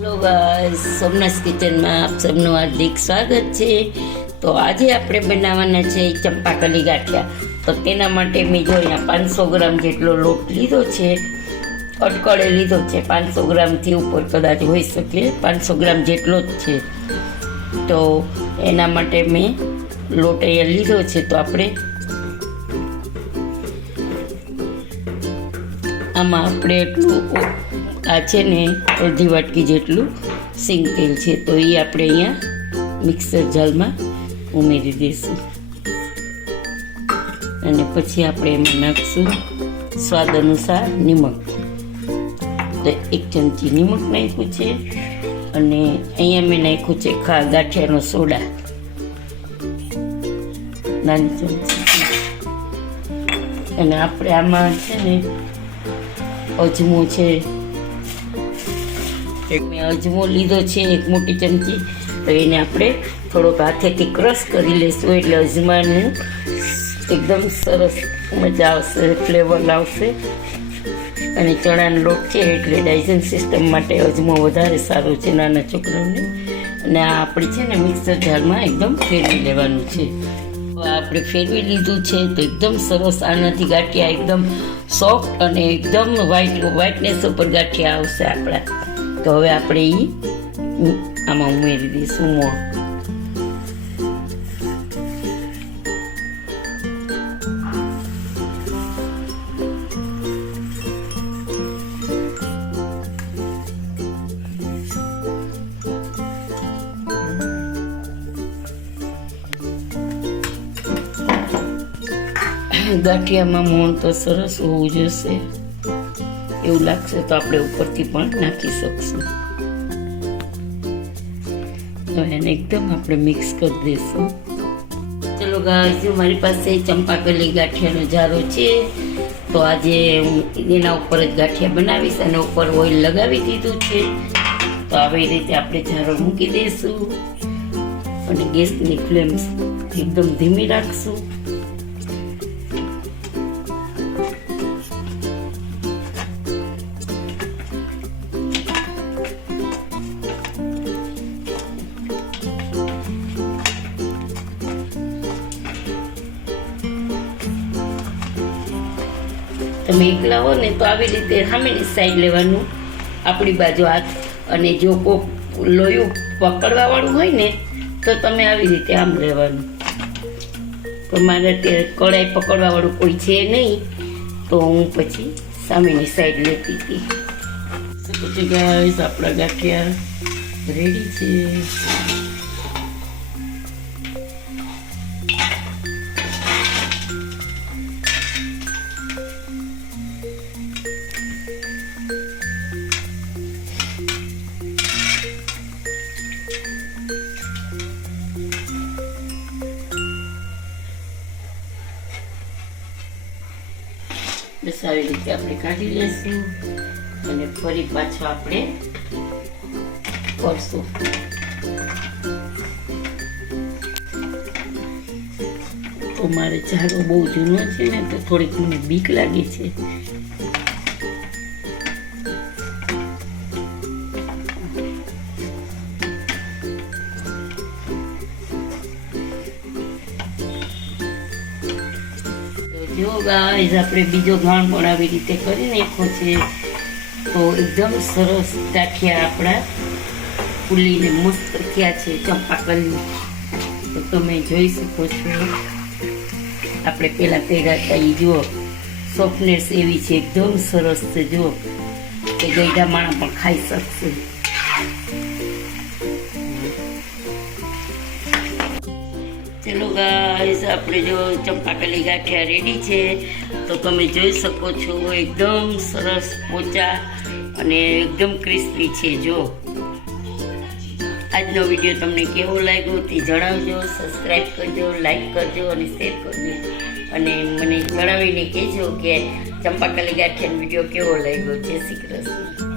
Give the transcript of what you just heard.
Hello guys, Somnath કિચનમાં આપ સૌનું હાર્દિક સ્વાગત છે. તો આજે આપણે બનાવવાના છે ચંપાકલી ગાંઠિયા. તો તેના માટે મેં જો અહીંયા 500 ગ્રામ જેટલો લોટ લીધો છે, અટકળે લીધો છે. 500 ગ્રામથી ઉપર કદાચ હોઈ શકે, 500 ગ્રામ જેટલો જ છે. તો એના માટે મેં લોટ અહીંયા લીધો છે. તો આપણે આમાં એટલું આ છે ને અડધી વાટકી જેટલું સિંગ તેલ છે. તો એ આપણે અહીંયા મિક્સર જારમાં ઉમેરી દઈશું અને પછી આપણે એમાં નાખીશું સ્વાદ અનુસાર નિમક. તો 1 ચમચી નિમક નાખ્યું છે અને અહીંયા મેં નાખ્યું છે ગાંઠિયાનો સોડા, નાની ચમચી. અને આપણે આમાં છે ને અજમો છે, મેં અજમો લીધો છે 1 મોટી ચમચી. તો એને આપણે થોડોક હાથેથી ક્રશ કરી લઈશું, એટલે અજમાનું એકદમ સરસ મજા આવશે, ફ્લેવર આવશે. અને ચણાનો લોટ છે એટલે ડાયજેશન સિસ્ટમ માટે અજમો વધારે સારો છે નાના છોકરાઓને. અને આ આપણે છે ને મિક્સર જારમાં એકદમ ફેરવી લેવાનું છે. આપણે ફેરવી લીધું છે તો એકદમ સરસ આનાથી ગાંઠિયા એકદમ સોફ્ટ અને એકદમ વ્હાઇટનેસ ઉપર ગાંઠિયા આવશે આપણા. તો હવે આપણે એ આમાં ઉમેરી દઈશું મોણ. ગાંઠિયામાં મોણ તો સરસ હોવું જોઈશે, એવું લાગશે તો આપણે ઉપરથી પણ નાખી શકશું. તો એને એકદમ આપણે મિક્સ કરી દઈશું. ચલો ગાઈસ, મારી પાસે ચંપાકલી ગાંઠિયાનો જારો છે. તો આજે હું એના ઉપર જ ગાંઠિયા બનાવીશ અને ઉપર ઓઇલ લગાવી દીધું છે. તો આવી રીતે આપણે જારો મૂકી દઈશું અને ગેસની ફ્લેમ એકદમ ધીમી રાખશું. તમે એકલા હો ને તો આવી રીતે સામેની સાઈડ લેવાનું, આપણી બાજુ હાથ. અને જો કોક લોયું પકડવાવાળું હોય ને તો તમે આવી રીતે આમ લેવાનું. તો મારે અત્યારે કડાઈ પકડવાવાળું કોઈ છે નહીં, તો હું પછી સામેની સાઈડ લેતી હતી. પછી ગાઈસ, આપણા ગાંઠિયા રેડી છે. બસ આવી રીતે આપણે કાઢી લઈશું અને ફરી પાછો આપણે કરશું. તો મારે જારો બહુ જૂનો છે ને તો થોડીક મને બીક લાગે છે. જો ગાઈસ, આપણે બીજો ઘાણ પણ આવી રીતે કરી નાખ્યો છે. તો એકદમ સરસ ગાંઠિયા આપણા ફૂલીને મસ્ત થયા છે ચંપાકલી. તો તમે જોઈ શકો છો, આપણે પહેલાં કર્યા હતા એ જુઓ, સોફ્ટનેસ એવી છે, એકદમ સરસ છે. જુઓ કે ગઈડા માણા પણ ખાઈ શકશે. ચલો ગાઈસ, આપણે જો ચંપાકલી ગાંઠિયા રેડી છે. તો તમે જોઈ શકો છો એકદમ સરસ પોચા અને એકદમ ક્રિસ્પી છે. જો આજનો વિડીયો તમને કેવો લાગ્યો તે જણાવજો. સબસ્ક્રાઈબ કરજો, લાઈક કરજો અને શેર કરજો. અને મને જણાવીને કહેજો કે ચંપાકલી ગાંઠિયાનો વિડીયો કેવો લાગ્યો. જય શ્રી કૃષ્ણ.